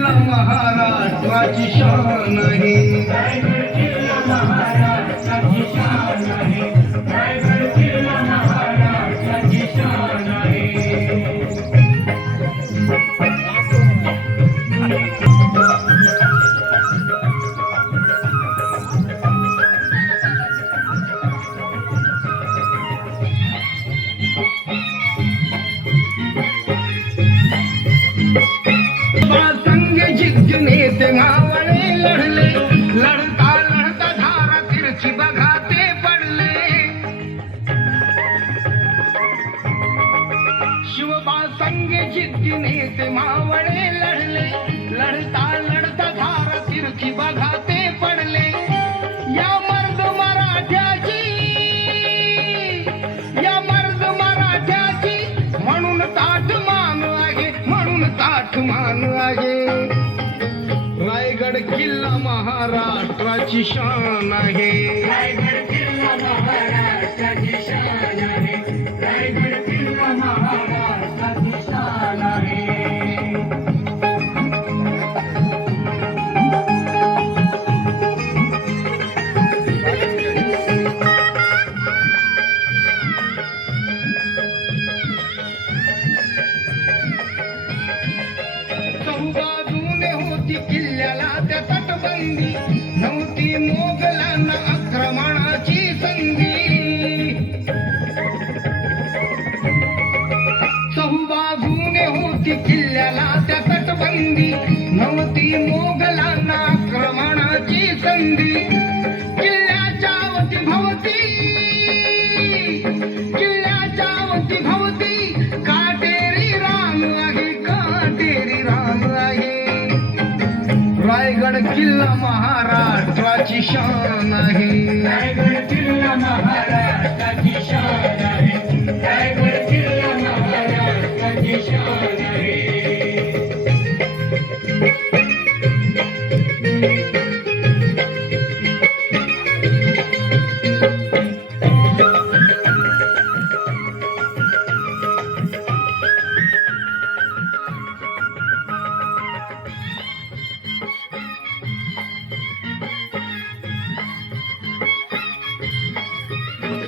किल्ला महाराष्ट्राची शान आहे. रायगड किल्ला महाराष्ट्राची शान आहे. रायगड किल्ला महाराष्ट्राची शान आहे. नेते मावळे लढले, लढता लढता धारा तिरछी बघा ते पडले. शिवबा संगे जिद्दी नेते मावळे लढले, लढता लढता धारा तिरछी बघा ते पडले. या मर्द मराठ्याची, या मर्द मराठ्याची म्हणून ताठ मान आहे, म्हणून ताठ मान आहे. रायगड किल्ला महाराष्ट्राची शान आहे. रायगड किल्ला महाराष्ट्राची शान आहे. रायगड किल्ला महाराष्ट्राची शान आहे. चौबाजूने होती किल्ल्याला त्या तटबंदी, नव्हती मोगलांना आक्रमणाची संधी. चौबाजूने होती किल्ल्याला त्या तटबंदी, नव्हती मोगलांना आक्रमणाची संधी. किल्ल्याच्या अवतीभवती, किल्ल्याच्या अवतीभवती काटेरी रान आहे, काटेरी रान आहे. रायगड किल्ला महाराष्ट्राची शान आहे. रायगड किल्ला महाराष्ट्राची शान आहे. रायगड किल्ला महाराष्ट्राची शान आहे.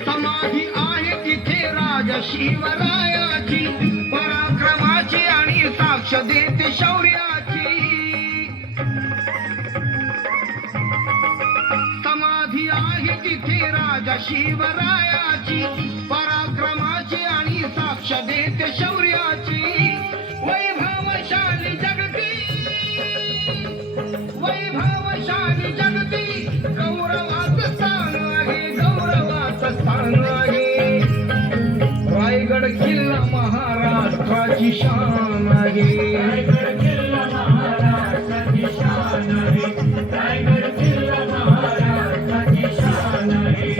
समाधी आहे तिथे राजा शिवरायाची, पराक्रमाची आणि साक्ष देते शौर्याची. समाधी आहे तिथे राजा शिवरायाची, पराक्रमाची आणि साक्ष देते शौर्याची. वैभवशाली जगती, वैभवशाली जगती गौरवाचं स्थान आहे, गौरवाचं स्थान आहे. रायगड किल्ला महाराष्ट्राची शान आहे. रायगड किल्ला महाराष्ट्राची शान आहे. रायगड किल्ला महाराष्ट्राची शान आहे.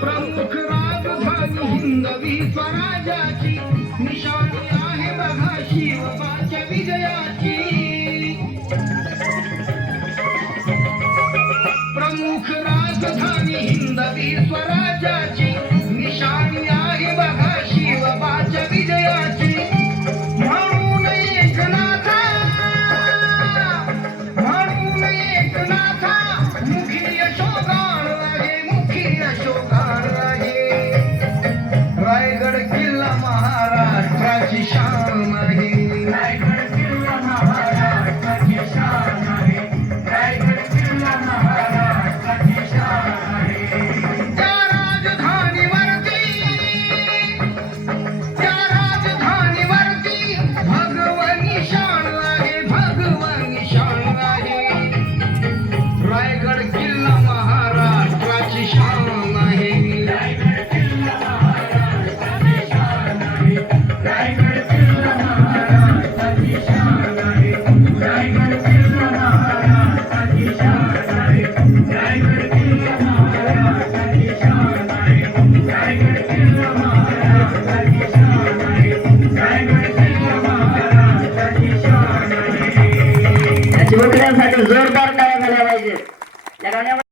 प्रमुख राजधानी हिंदवी स्वराज्याची, निशाणी आहे बघा शिवबा आणि जोरदार